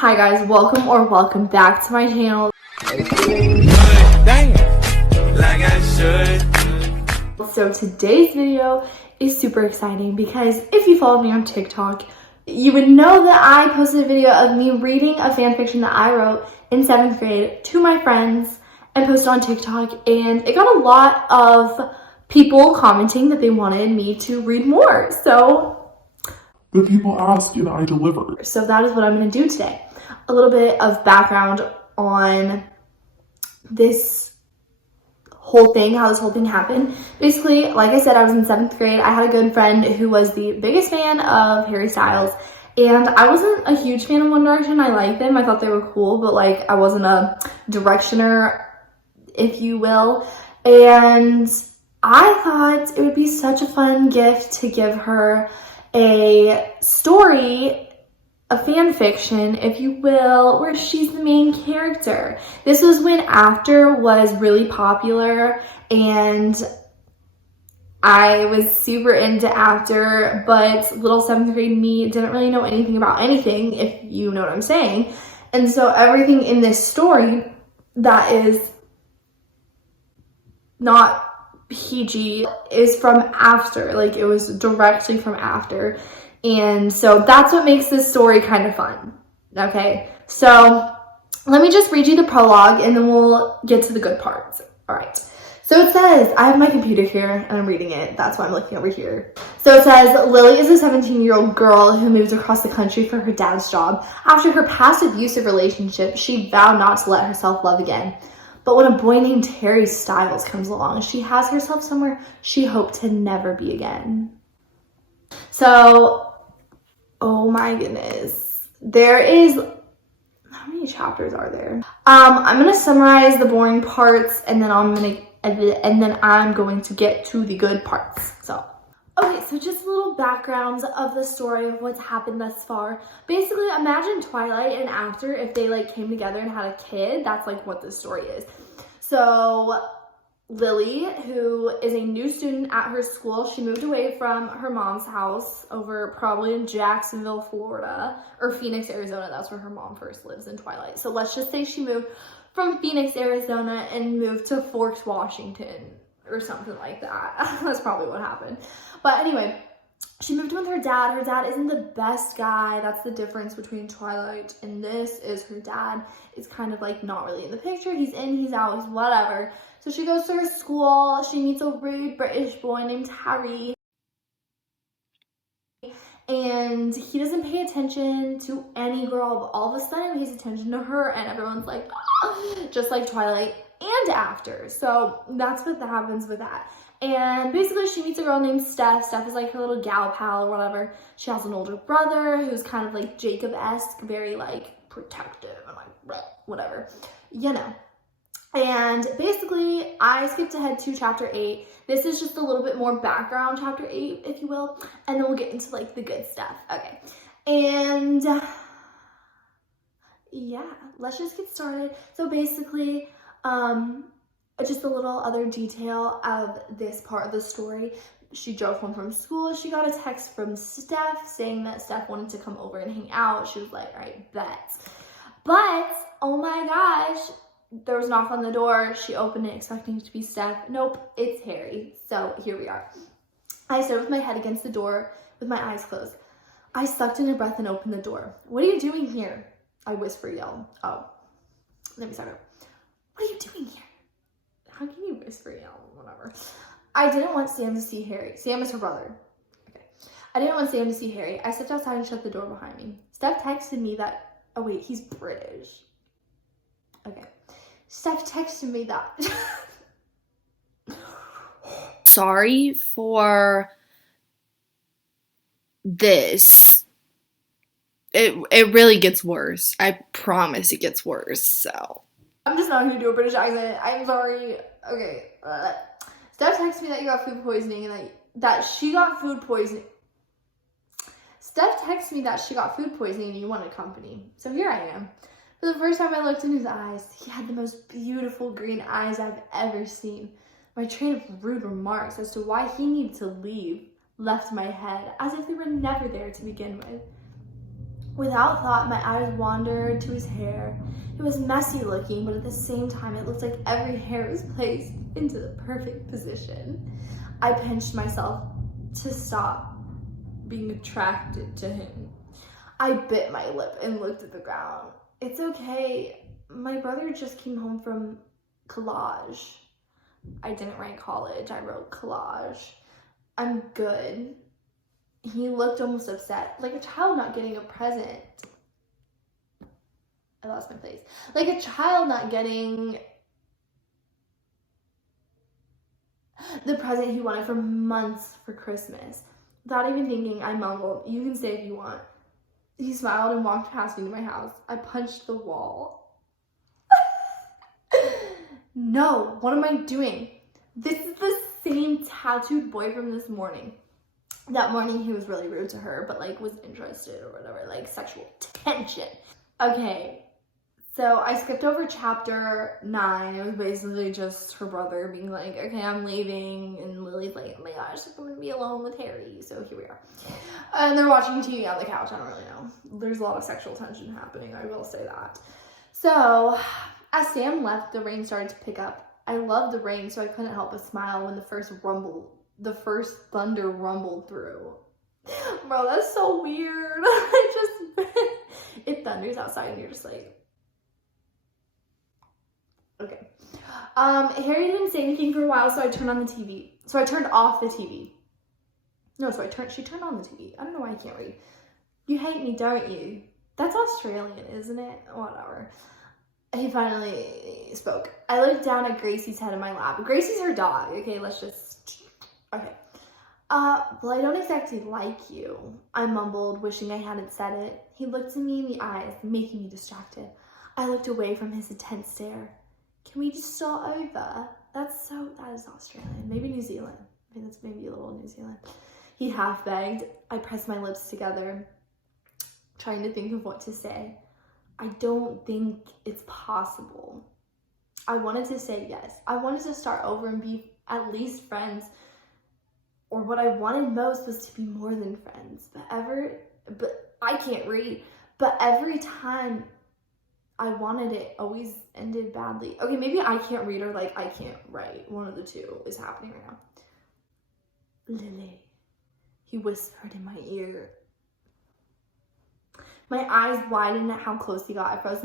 Hi guys, welcome back to my channel. So today's video is super exciting because if you follow me on TikTok, you would know that I posted a video of me reading a fan fiction that I wrote in 7th grade to my friends and posted on TikTok, and it got a lot of people commenting that they wanted me to read more. So the people asked and I delivered. So that is what I'm going to do today. A little bit of background on this whole thing, how this whole thing happened. Basically, like I said, I was in 7th grade. I had a good friend who was the biggest fan of Harry Styles, and I wasn't a huge fan of One Direction. I liked them. I thought they were cool, but like I wasn't a directioner, if you will. And I thought it would be such a fun gift to give her a story, a fan fiction, if you will, where she's the main character. This was when After was really popular, and I was super into After, but little 7th grade me didn't really know anything about anything, if you know what I'm saying. And so everything in this story that is not PG is from After. Like, it was directly from After. And so that's what makes this story kind of fun. Okay, so let me just read you the prologue and then we'll get to the good parts. All right, so it says, I have my computer here and I'm reading it. That's why I'm looking over here. So it says, Lily is a 17-year-old girl who moves across the country for her dad's job. After her past abusive relationship, she vowed not to let herself love again. But when a boy named Harry Styles comes along, she has herself somewhere she hoped to never be again. So, oh my goodness. There is, how many chapters are there? I'm going to summarize the boring parts and then I'm going to get to the good parts. So, okay, so just a little background of the story of what's happened thus far. Basically, imagine Twilight and After if they like came together and had a kid. That's like what this story is. So Lily, who is a new student at her school, she moved away from her mom's house over probably in Jacksonville, Florida, or Phoenix, Arizona. That's where her mom first lives in Twilight. So let's just say she moved from Phoenix, Arizona and moved to Forks, Washington, or something like that. That's probably what happened. But anyway, she moved in with her dad. Her dad isn't the best guy. That's the difference between Twilight and this, is her dad is kind of like not really in the picture. He's in, he's out, he's whatever. So she goes to her school. She meets a rude British boy named Harry. And he doesn't pay attention to any girl, but all of a sudden he pays attention to her and everyone's like, ah! Just like Twilight and After. So that's what happens with that. And basically she meets a girl named Steph. Steph is like her little gal pal or whatever. She has an older brother who's kind of like Jacob-esque, very like protective and like whatever, you know. And basically I skipped ahead to chapter 8. This is just a little bit more background, chapter 8, if you will, and then we'll get into like the good stuff. Okay, and yeah, let's just get started. So basically, just a little other detail of this part of the story. She drove home from school. She got a text from Steph saying that Steph wanted to come over and hang out. She was like, all right, bet. But, oh my gosh, there was a knock on the door. She opened it expecting it to be Steph. Nope, it's Harry. So here we are. I stood with my head against the door with my eyes closed. I sucked in a breath and opened the door. What are you doing here? I whispered, yelled. Oh, let me start over. What are you doing here? How can you whisper, yell, whatever? I didn't want Sam to see Harry. Sam is her brother. Okay. I didn't want Sam to see Harry. I stepped outside and shut the door behind me. Steph texted me that, oh wait, he's British. Okay. Steph texted me that. Sorry for this. It really gets worse. I promise it gets worse, so. I'm just not gonna do a British accent. I'm sorry. Okay. Steph texted me that you got food poisoning and that she got food poisoning. Steph texted me that she got food poisoning and you wanted company. So here I am. For the first time I looked in his eyes, he had the most beautiful green eyes I've ever seen. My train of rude remarks as to why he needed to leave left my head as if they were never there to begin with. Without thought, my eyes wandered to his hair. It was messy looking, but at the same time, it looked like every hair was placed into the perfect position. I pinched myself to stop being attracted to him. I bit my lip and looked at the ground. It's okay. My brother just came home from collage. I didn't write college, I wrote collage. I'm good. He looked almost upset, like a child not getting a present. I lost my place. Like a child not getting the present he wanted for months for Christmas. Without even thinking, I mumbled, "You can stay if you want." He smiled and walked past me to my house. I punched the wall. No, what am I doing? This is the same tattooed boy from this morning. That morning he was really rude to her, but like was interested or whatever, like sexual tension. Okay, so I skipped over chapter 9. It was basically just her brother being like, okay, I'm leaving, and Lily's like, oh my gosh, I'm gonna be alone with Harry. So here we are. And they're watching TV on the couch. I don't really know. There's a lot of sexual tension happening, I will say that. So as Sam left, the rain started to pick up. I loved the rain, so I couldn't help but smile when the first thunder rumbled through. Bro, that's so weird. It thunders outside and you're just like, okay. Harry didn't say anything for a while, so I turned on the TV. So I turned off the TV. No, she turned on the TV. I don't know why I can't read. You hate me, don't you? That's Australian, isn't it? Whatever. He finally spoke. I looked down at Gracie's head in my lap. Gracie's her dog. Okay, okay. Well, I don't exactly like you, I mumbled, wishing I hadn't said it. He looked at me in the eyes, making me distracted. I looked away from his intense stare. Can we just start over? That is Australian. Maybe New Zealand. I think that's maybe a little New Zealand. He half begged. I pressed my lips together, trying to think of what to say. I don't think it's possible. I wanted to say yes. I wanted to start over and be at least friends. Or what I wanted most was to be more than friends. But I can't read. But every time I wanted it, always ended badly. Okay, maybe I can't read or like I can't write. One of the two is happening right now. Lily, he whispered in my ear. My eyes widened at how close he got. I froze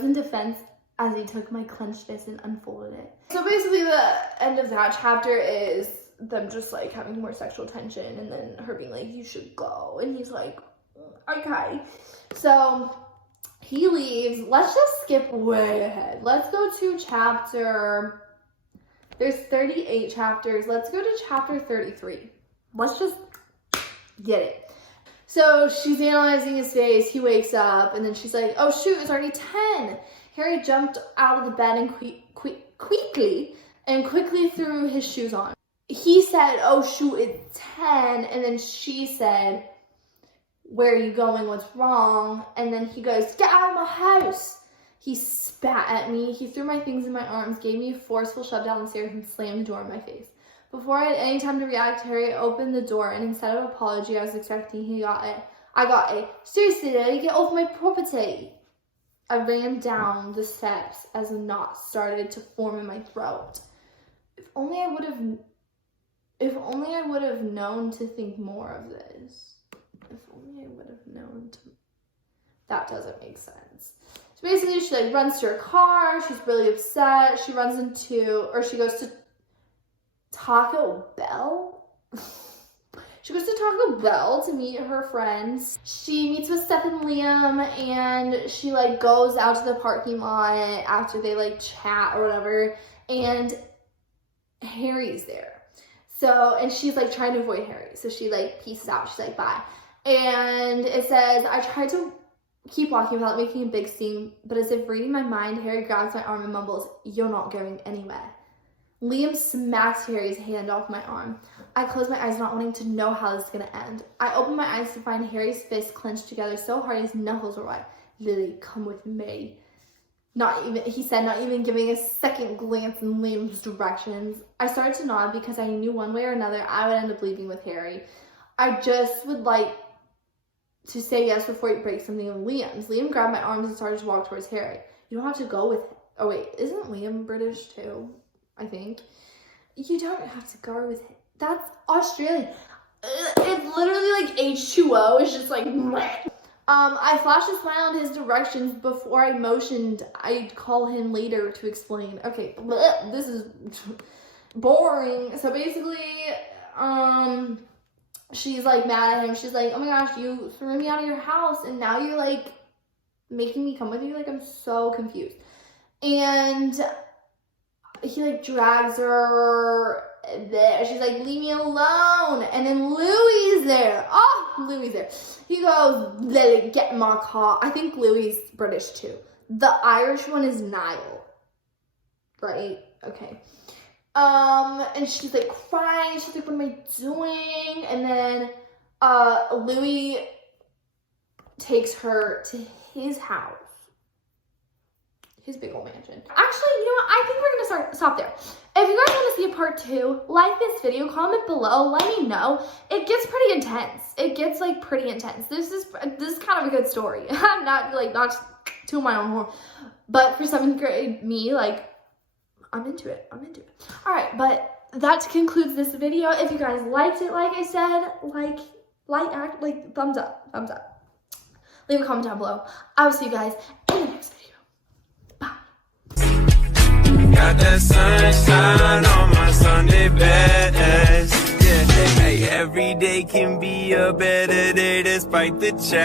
in defense as he took my clenched fist and unfolded it. So basically the end of that chapter is them just like having more sexual tension and then her being like, you should go. And he's like, okay. So he leaves. Let's just skip way ahead. Let's go to there's 38 chapters. Let's go to chapter 33. Let's just get it. So she's analyzing his face. He wakes up and then she's like, oh shoot, it's already 10. Harry jumped out of the bed and quickly threw his shoes on. He said, oh shoot, it's 10. And then she said, where are you going? What's wrong? And then he goes, get out of my house. He spat at me. He threw my things in my arms, gave me a forceful shove down the stairs and slammed the door in my face. Before I had any time to react, Harry opened the door, and instead of apology I was expecting, I got a, seriously, Daddy, get off my property. I ran down the steps as a knot started to form in my throat. If only I would have known to think more of this. If only I would have known to... That doesn't make sense. So basically, she like runs to her car. She's really upset. She goes to Taco Bell. She goes to Taco Bell to meet her friends. She meets with Steph and Liam, and she like goes out to the parking lot after they like chat or whatever, and Harry's there. So, and she's like trying to avoid Harry. So she like pieces out. She's like, bye. And it says, I tried to keep walking without making a big scene, but as if reading my mind, Harry grabs my arm and mumbles, you're not going anywhere. Liam smacks Harry's hand off my arm. I close my eyes, not wanting to know how this is going to end. I open my eyes to find Harry's fists clenched together so hard his knuckles were white. Lily, come with me. He said, not even giving a second glance in Liam's directions. I started to nod because I knew one way or another I would end up leaving with Harry. I just would like to say yes before you break something with Liam's. Liam grabbed my arms and started to walk towards Harry. You don't have to go with... Oh, wait. Isn't Liam British, too? I think. You don't have to go with... That's Australian. It's literally like H2O. It's just like... I flashed a smile in his directions before I motioned I'd call him later to explain. Okay, this is boring. So basically, she's like mad at him. She's like, oh my gosh, you threw me out of your house and now you're like making me come with you? Like, I'm so confused. And he like drags her there. She's like, leave me alone. And then Louie's there. Oh, Louie's there. He goes, get in my car. I think Louie's British too. The Irish one is Niall. Right? Okay. And she's like crying. She's like, what am I doing? And then Louie takes her to his house. His big old mansion. Actually, you know what? I think we're gonna stop there. If you guys want to see a part 2, like this video, comment below, let me know. It gets pretty intense. It gets like pretty intense. This is kind of a good story. I'm not to my own horn, but for 7th grade me, like, I'm into it. All right, but that concludes this video. If you guys liked it, like I said, like thumbs up. Leave a comment down below. I will see you guys in the next video. Got that sunshine on my Sunday best. Yeah, hey, every day can be a better day despite the challenge.